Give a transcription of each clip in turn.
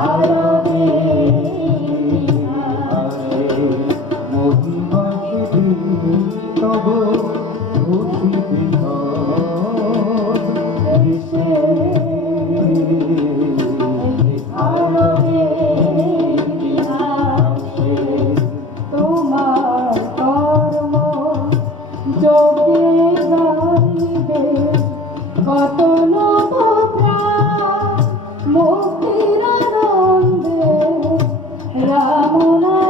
Aleluia. Oh,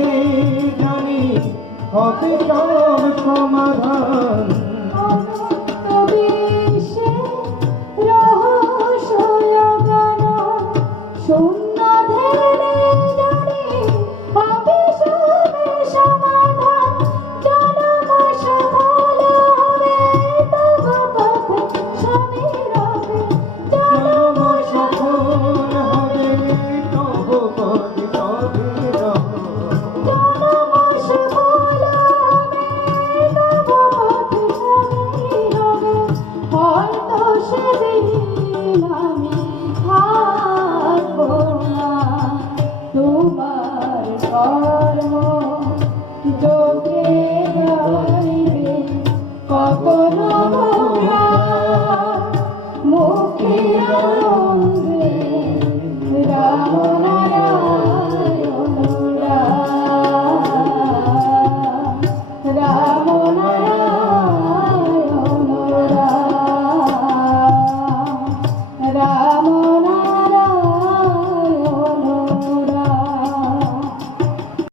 নেই জানি হবে সব সমাধান। তোমার কর্ম যোগে গাইবে কখনো মুখে